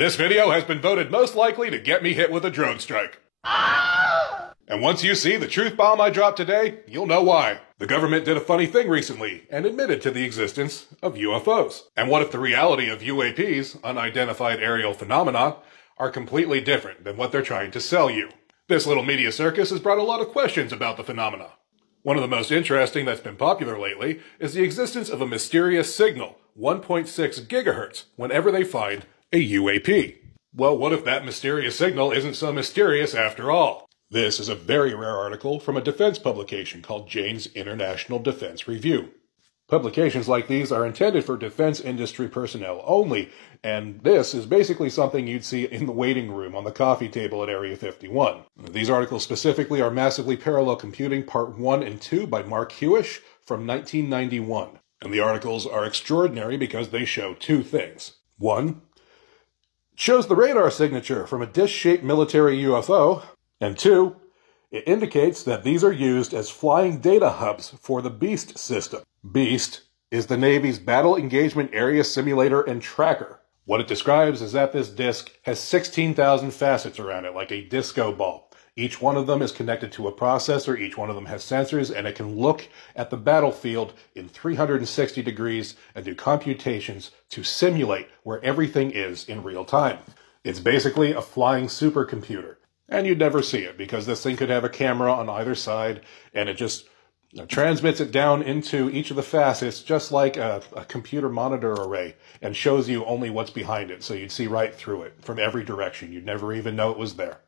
This video has been voted most likely to get me hit with a drone strike. And once you see the truth bomb I dropped today, you'll know why. The government did a funny thing recently and admitted to the existence of UFOs. And what if the reality of UAPs, unidentified aerial phenomena, are completely different than what they're trying to sell you? This little media circus has brought a lot of questions about the phenomena. One of the most interesting that's been popular lately is the existence of a mysterious signal, 1.6 gigahertz, whenever they find a UAP. Well, what if that mysterious signal isn't so mysterious after all? This is a very rare article from a defense publication called Jane's International Defense Review. Publications like these are intended for defense industry personnel only, and this is basically something you'd see in the waiting room on the coffee table at Area 51. These articles specifically are Massively Parallel Computing Part 1 and 2 by Mark Hewish from 1991. And the articles are extraordinary because they show two things. One, shows the radar signature from a dish-shaped military UFO. And two, it indicates that these are used as flying data hubs for the BEAST system. BEAST is the Navy's Battle Engagement Area Simulator and Tracker. What it describes is that this disc has 16,000 facets around it, like a disco ball. Each one of them is connected to a processor, each one of them has sensors, and it can look at the battlefield in 360 degrees and do computations to simulate where everything is in real time. It's basically a flying supercomputer. And you'd never see it because this thing could have a camera on either side and it just transmits it down into each of the facets just like a computer monitor array and shows you only what's behind it. So you'd see right through it from every direction. You'd never even know it was there.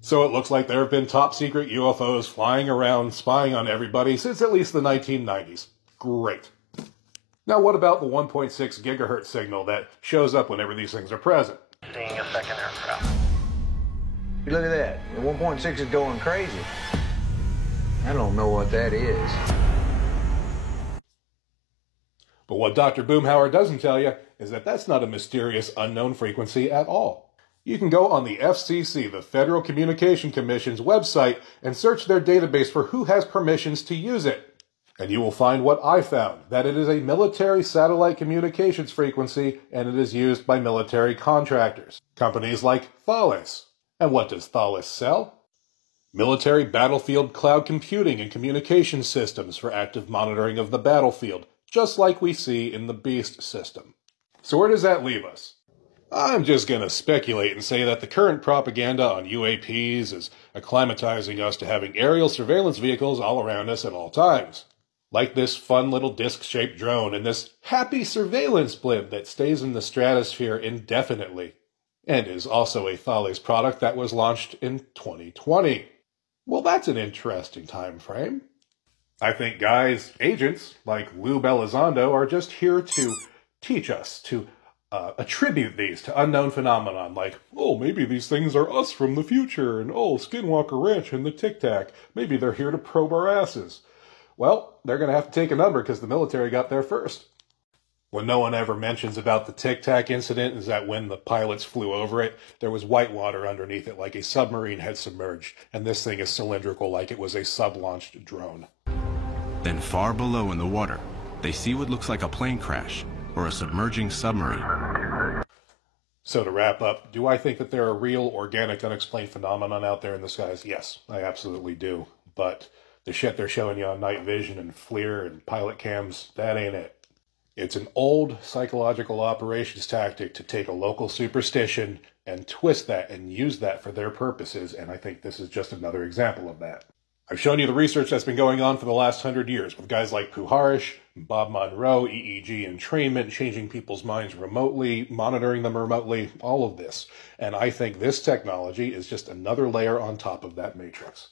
So it looks like there have been top secret UFOs flying around spying on everybody since at least the 1990s. Great. Now what about the 1.6 gigahertz signal that shows up whenever these things are present? Seeing a second aircraft. Look at that. The 1.6 is going crazy. I don't know what that is. But what Dr. Boomhauer doesn't tell you is that that's not a mysterious unknown frequency at all. You can go on the FCC, the Federal Communication Commission's website, and search their database for who has permissions to use it. And you will find what I found, that it is a military satellite communications frequency and it is used by military contractors. Companies like Thales. And what does Thales sell? Military battlefield cloud computing and communication systems for active monitoring of the battlefield, just like we see in the BEAST system. So where does that leave us? I'm just going to speculate and say that the current propaganda on UAPs is acclimatizing us to having aerial surveillance vehicles all around us at all times. Like this fun little disc-shaped drone and this happy surveillance blimp that stays in the stratosphere indefinitely. And is also a Thales product that was launched in 2020. Well, that's an interesting time frame. I think guys, agents like Lou Elizondo are just here to teach us, to attribute these to unknown phenomenon, like, oh, maybe these things are us from the future, and oh, Skinwalker Ranch and the Tic Tac, maybe they're here to probe our asses. Well, they're going to have to take a number because the military got there first. What no one ever mentions about the Tic Tac incident is that when the pilots flew over it, there was white water underneath it like a submarine had submerged, and this thing is cylindrical like it was a sub-launched drone. Then far below in the water, they see what looks like a plane crash or a submerging submarine. So to wrap up, do I think that there are real, organic, unexplained phenomenon out there in the skies? Yes, I absolutely do. But the shit they're showing you on night vision and FLIR and pilot cams, that ain't it. It's an old psychological operations tactic to take a local superstition and twist that and use that for their purposes, and I think this is just another example of that. I've shown you the research that's been going on for the last 100 years with guys like Puharish, Bob Monroe, EEG entrainment, changing people's minds remotely, monitoring them remotely, all of this. And I think this technology is just another layer on top of that matrix.